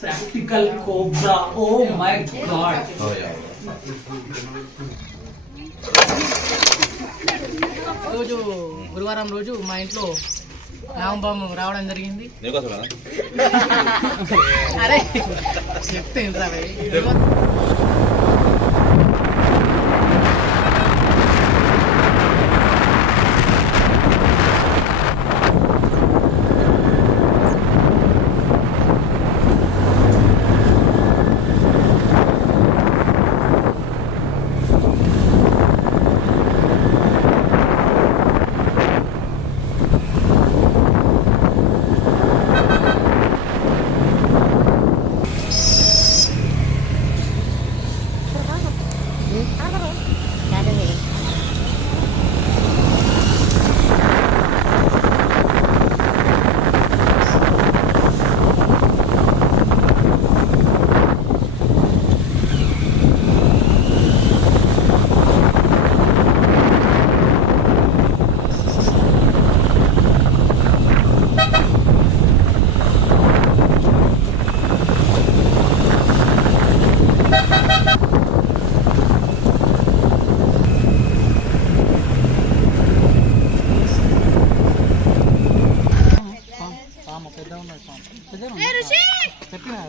practical cobra. Oh my god. Oh yeah. రోజు గురువారం రోజు మా ఇంట్లో నామబాము రావడం జరిగింది. అరే చెప్తే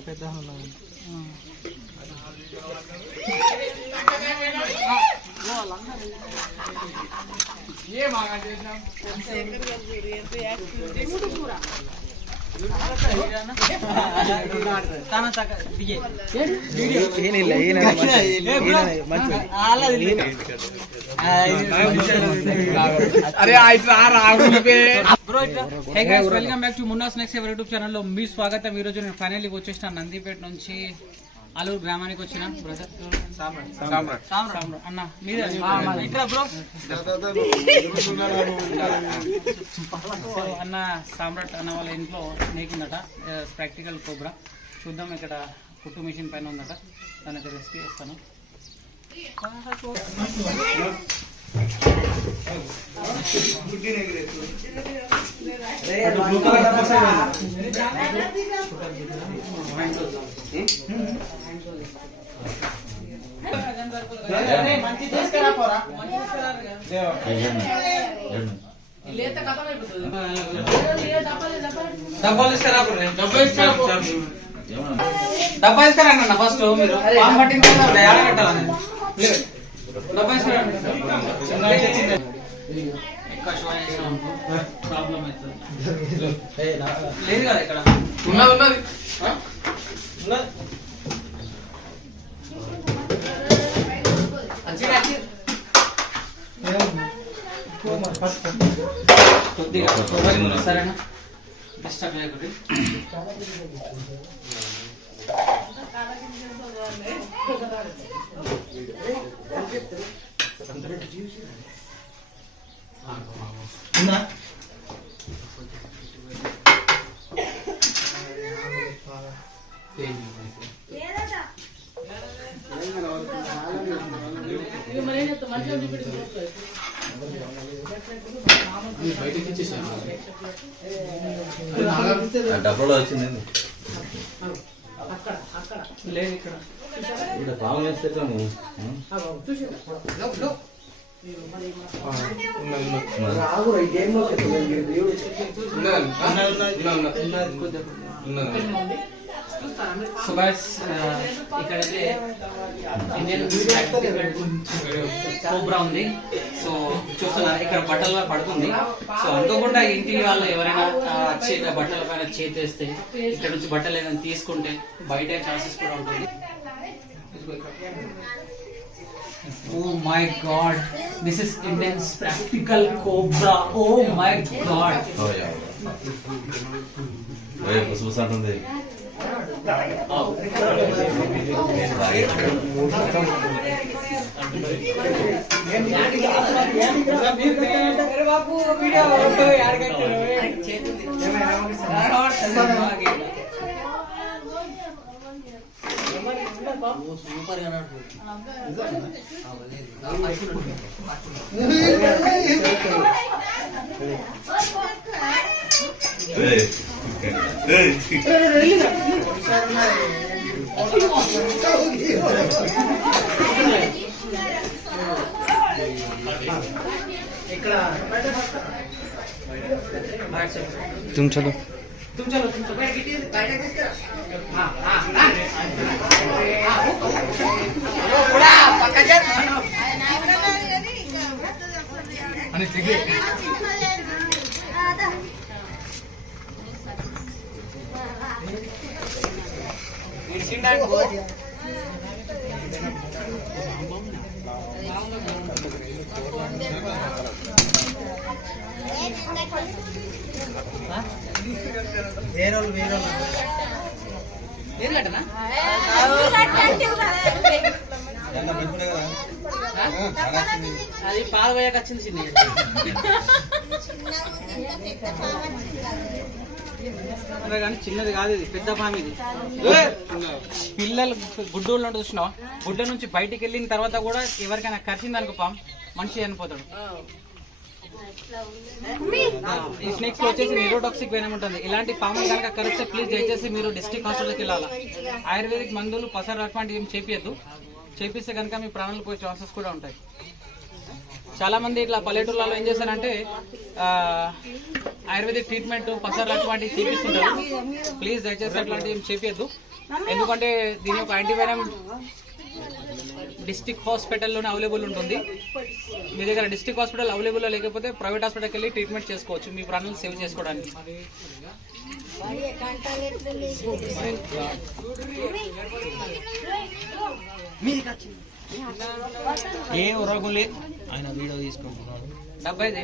పెద్ద welcome back to Munna's next ever YouTube channel లో మీ స్వాగతం. ఈ రోజు నేను ఫైనల్లీ వచ్చేసిన నందిపేట నుంచి ఆలూరు గ్రామానికి వచ్చిన బ్రదర్ అన్న మీద బ్రో అన్న సామ్రాట్ అన్న వాళ్ళ ఇంట్లో నేకిందట ప్రాక్టికల్ కోబ్రా. చూద్దాం, ఇక్కడ కుట్టు మిషన్ పైన ఉందట, దానికి రెసిపీ చేస్తాను. డబ్బా ఇస్తారన్న ఫస్ట్ మీరు డబ్బా ఇస్తారా? ప్రాబ్లం అవుతుంది లేదు కదా ఇక్కడ ఉన్నది కొద్దిగా సరేనా, డిస్టర్బ్ చేయకూడదు. డబ్బులో వచ్చింది లేదు ఇక్కడ పాము వేస్తే సుభాష్ ఇక్కడైతే ఇండియన్ కోబ్రా ఉంది. సో చూస్తున్నారు ఇక్కడ బట్టల పడుతుంది. సో అనుకోకుండా ఇంటి వాళ్ళు ఎవరైనా వచ్చి బట్టల పైన చేస్తే ఇక్కడ నుంచి బట్టలు ఏదైనా తీసుకుంటే బయట ఛాన్సెస్ కూడా ఉంటుంది. Oh my god, this is immense practical cobra. Oh my god. Oh yeah. Hey, what's happening? Super గా तुम चलो అది పాలు పోయాక వచ్చింది చిన్న కానీ చిన్నది కాదు, ఇది పెద్ద పాము. ఇది పిల్లలు గుడ్డోళ్ళు ఉంటుంది చూసినావా, గుడ్డ నుంచి బయటికి వెళ్ళిన తర్వాత కూడా ఎవరికైనా కరిచింది అనుకో పాము, మనిషి చనిపోతాడు. ఈ స్నేక్స్ లో వచ్చేసి న్యూరోటాక్సిక్ వెనం ఉంటుంది. ఇలాంటి పాములు కనుక కరిస్తే ప్లీజ్ దయచేసి మీరు డిస్ట్రిక్ట్ హాస్పిటల్కి వెళ్ళాలి. ఆయుర్వేదిక్ మందులు పసరు అటువంటి ఏం చేపియద్దు. చేపిస్తే కనుక మీ ప్రాణాలు పోయే ఛాన్సెస్ కూడా ఉంటాయి. చాలా మంది ఇట్లా పల్లెటూళ్ళలో ఏం చేశారంటే ఆయుర్వేదిక్ ట్రీట్మెంట్ పసరు అటువంటివి చేపిస్తుంటారు. ప్లీజ్ దయచేసి అట్లాంటివి ఏం చేపియద్దు. ఎందుకంటే దీని యొక్క యాంటీవైరమ్ డిస్ట్రిక్ట్ హాస్పిటల్లోనే అవైలబుల్ ఉంటుంది. మీ దగ్గర డిస్ట్రిక్ట్ హాస్పిటల్ అవైలబుల్లో లేకపోతే ప్రైవేట్ హాస్పిటల్కి వెళ్ళి ట్రీట్మెంట్ చేసుకోవచ్చు మీ ప్రాణాలు సేవ్ చేసుకోవడానికి. ఏ ఉరగం లేదు, ఆయన వీడియో తీసుకుంటున్నాడు. డబ్బా ఇది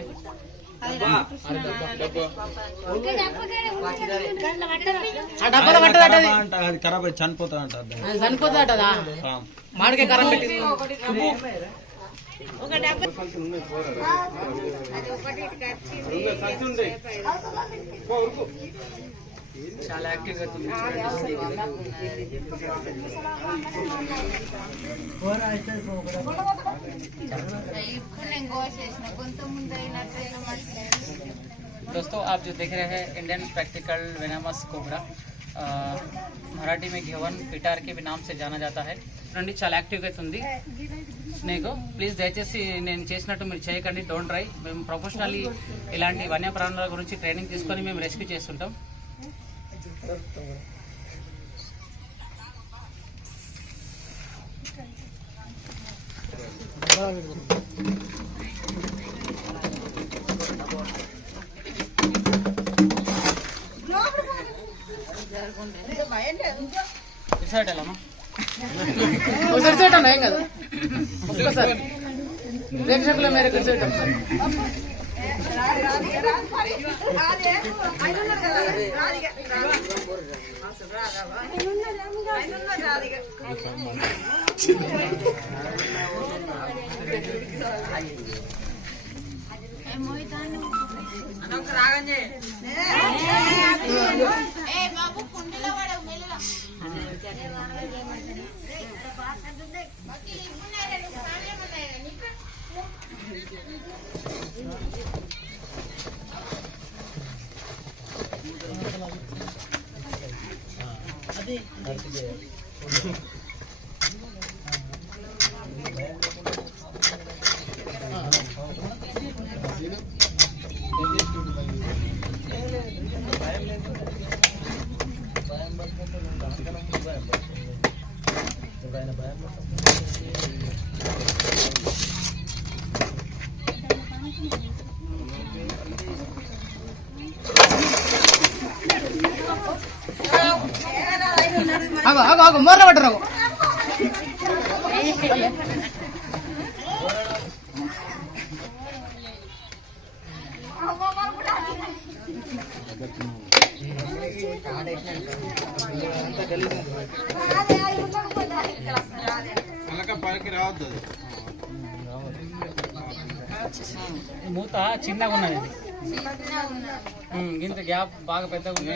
అది ఖరాబ్ అయి చనిపోతా అంట. చనిపోతుందా మాడికే కరం పెట్టింది. చాలా యాక్టివ్ అవుతుంది. दोस्तों आप जो देख रहे हैं Indian practical venomous cobra, Marathi में घेवन पिटार के भी नाम से जाना जाता है. చూడండి చాలా యాక్టివ్గా అవుతుంది స్నేక్. ప్లీజ్ దయచేసి నేను చేసినట్టు మీరు చేయకండి, డోంట్ ట్రై. మేము ప్రొఫెషనల్లీ ఇలాంటి వన్యప్రాణుల గురించి ట్రైనింగ్ తీసుకొని మేము రెస్క్యూ చేస్తుంటాం. ఏం కదా ఒక్కసారి ప్రేక్షకుల మేరకు మోర్ల పట్టరు. మూత చిన్నగా ఉన్నది, ఇంత గ్యాప్ బాగా పెద్దగా ఉంది.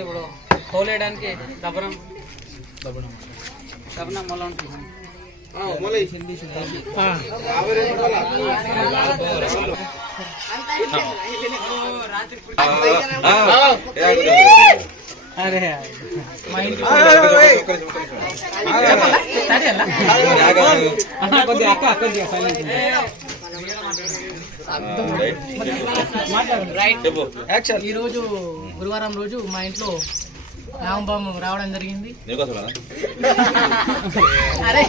ఇప్పుడు హోల్ వేయడానికి దబనం మొల ఉంటుంది. అరే మా ఇంట్లో సరే అలా కొద్దిగా అక్క కొద్దిగా సైలెంట్ ఈ రోజు గురువారం రోజు మా ఇంట్లో నామబాము రావడం జరిగింది. అరే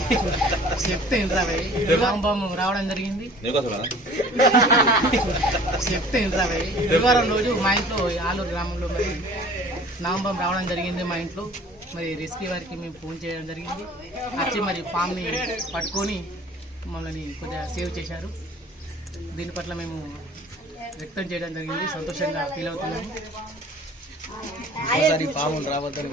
చెప్తే నామబాము రావడం జరిగింది. చెప్తే గురువారం రోజు మా ఇంట్లో ఆలూరు గ్రామంలో మరి నామబాము రావడం జరిగింది. మా ఇంట్లో మరి రెస్క్యూ వారికి మేము ఫోన్ చేయడం జరిగింది. వచ్చి మరి పామ్ని పట్టుకొని మమ్మల్ని కొద్దిగా సేవ్ చేశారు. దీని పట్ల మేము వ్యక్తం చేయడం జరిగింది. సంతోషంగా ఫీల్ అవుతున్నాము. పాములు రావద్దని